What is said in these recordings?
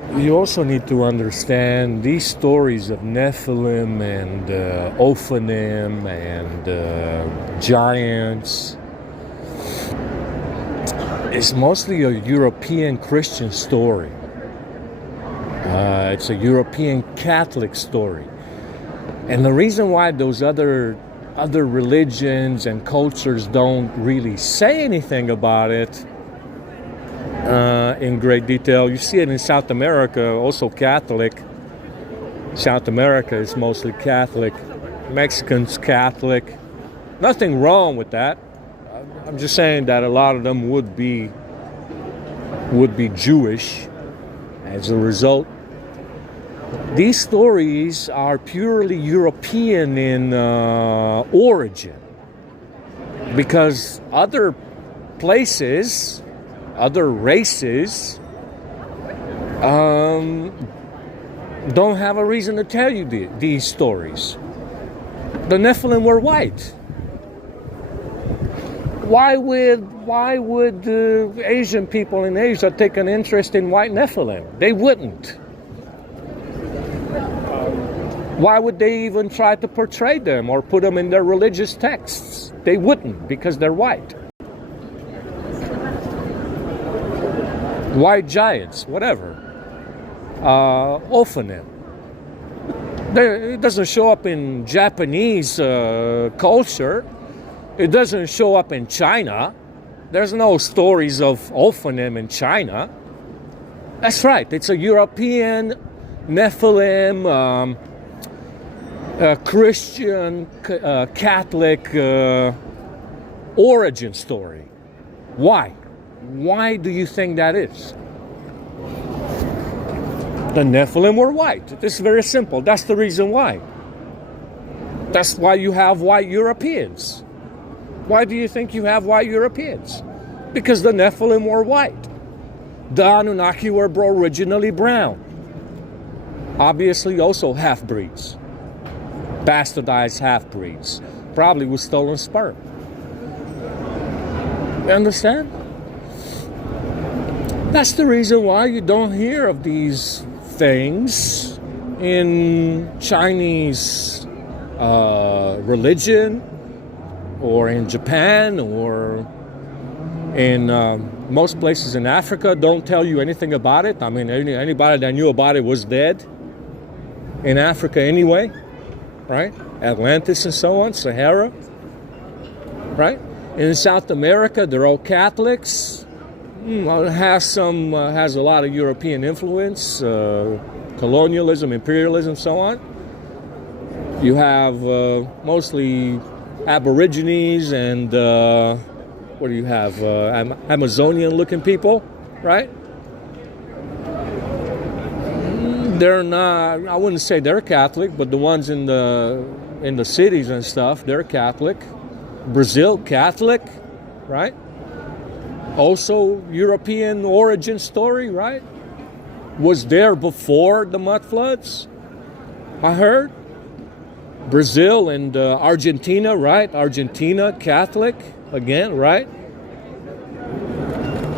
You also need to understand these stories of Nephilim and Ophanim and giants is mostly a European Christian story. It's a European Catholic story. And the reason why those other religions and cultures don't really say anything about it in great detail. You see it in South America, also Catholic. South America is mostly Catholic. Mexicans Catholic. Nothing wrong with that. I'm just saying that a lot of them would be Jewish as a result. These stories are purely European in origin, because other places, other races don't have a reason to tell you these stories. The Nephilim were white. Why would Asian people in Asia take an interest in white Nephilim? They wouldn't. Why would they even try to portray them or put them in their religious texts? They wouldn't, because they're white. White giants, whatever. Ophanim. It doesn't show up in Japanese culture. It doesn't show up in China. There's no stories of Ophanim in China. That's right. It's a European Nephilim, Christian, Catholic origin story. Why? Why do you think that is? The Nephilim were white. It's very simple. That's the reason why. That's why you have white Europeans. Why do you think you have white Europeans? Because the Nephilim were white. The Anunnaki were originally brown. Obviously also half-breeds. Bastardized half-breeds. Probably with stolen sperm. You understand? That's the reason why you don't hear of these things in Chinese religion, or in Japan, or in most places in Africa. Don't tell you anything about it. I mean, anybody that knew about it was dead in Africa anyway, right? Atlantis and so on, Sahara, right? In South America, they're all Catholics. Has a lot of European influence, colonialism, imperialism, so on. You have mostly Aborigines and what do you have? Amazonian-looking people, right? They're not. I wouldn't say they're Catholic, but the ones in the cities and stuff, they're Catholic. Brazil, Catholic, right? Also European origin story, right? Was there before the mud floods, I heard. Brazil and Argentina, right? Argentina, Catholic, again, right?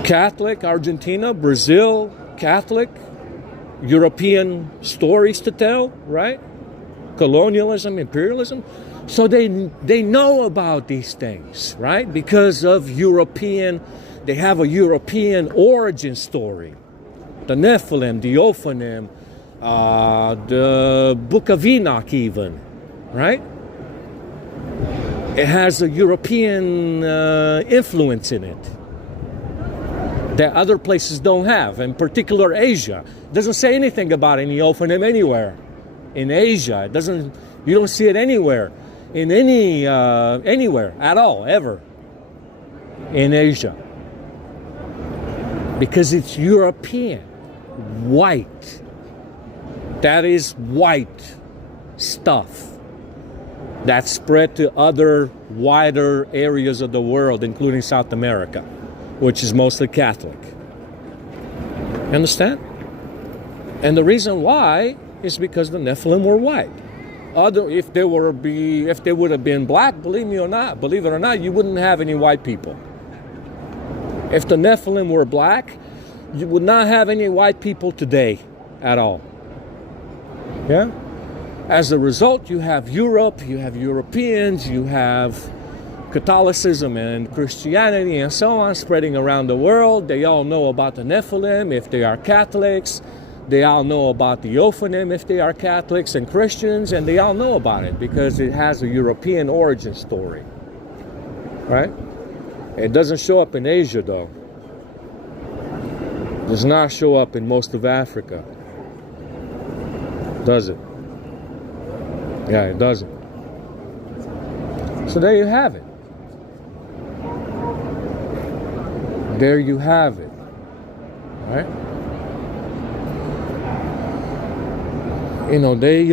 Catholic, Argentina, Brazil, Catholic. European stories to tell, right? Colonialism, imperialism. So they know about these things, right? Because of European, they have a European origin story. The Nephilim, the Ophanim, the Book of Enoch even, right? It has a European influence in it that other places don't have, in particular Asia. It doesn't say anything about any Ophanim anywhere. In Asia, you don't see it anywhere. In anywhere at all, ever. In Asia. Because it's European. White. That is white stuff. That spread to other wider areas of the world, including South America, which is mostly Catholic. You understand? And the reason why is because the Nephilim were white. If they would have been black, believe it or not, you wouldn't have any white people. If the Nephilim were black, you would not have any white people today at all. Yeah? As a result, you have Europe, you have Europeans, you have Catholicism and Christianity and so on spreading around the world. They all know about the Nephilim if they are Catholics. They all know about the Ophanim if they are Catholics and Christians, and they all know about it because it has a European origin story. Right? It doesn't show up in Asia, though. It does not show up in most of Africa. Does it? Yeah, it doesn't. So there you have it. There you have it. All right? You know, they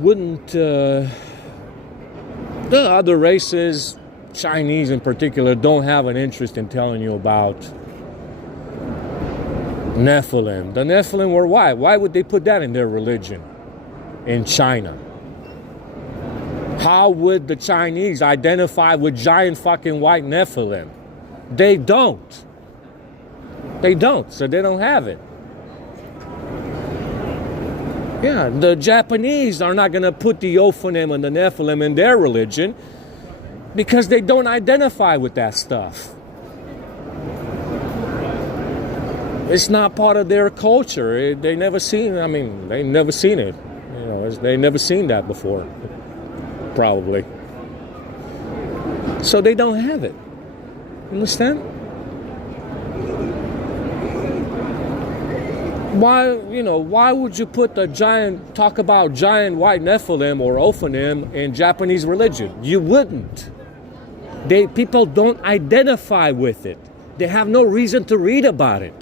wouldn't, the other races, Chinese in particular, don't have an interest in telling you about Nephilim. The Nephilim were white. Why would they put that in their religion in China? How would the Chinese identify with giant fucking white Nephilim? They don't. They don't, so they don't have it. Yeah, the Japanese are not going to put the Ophanim and the Nephilim in their religion because they don't identify with that stuff. It's not part of their culture. They never seen, I mean, they never seen it. You know, they never seen that before, probably. So they don't have it. Understand? Why would you put talk about giant white Nephilim or Ophanim in Japanese religion? You wouldn't. People don't identify with it. They have no reason to read about it.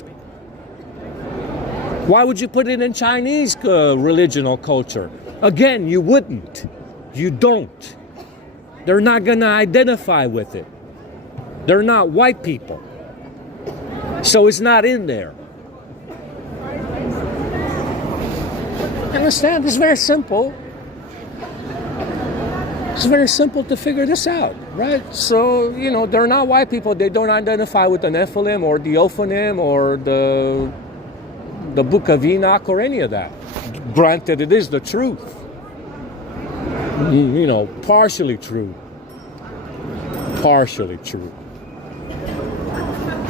Why would you put it in Chinese religion or culture? Again, you wouldn't. You don't. They're not going to identify with it. They're not white people. So it's not in there. Understand? It's very simple. It's very simple to figure this out, right? So, you know, they're not white people. They don't identify with the Nephilim or the Ophanim or the Book of Enoch or any of that. Granted, it is the truth. You know, partially true. Partially true.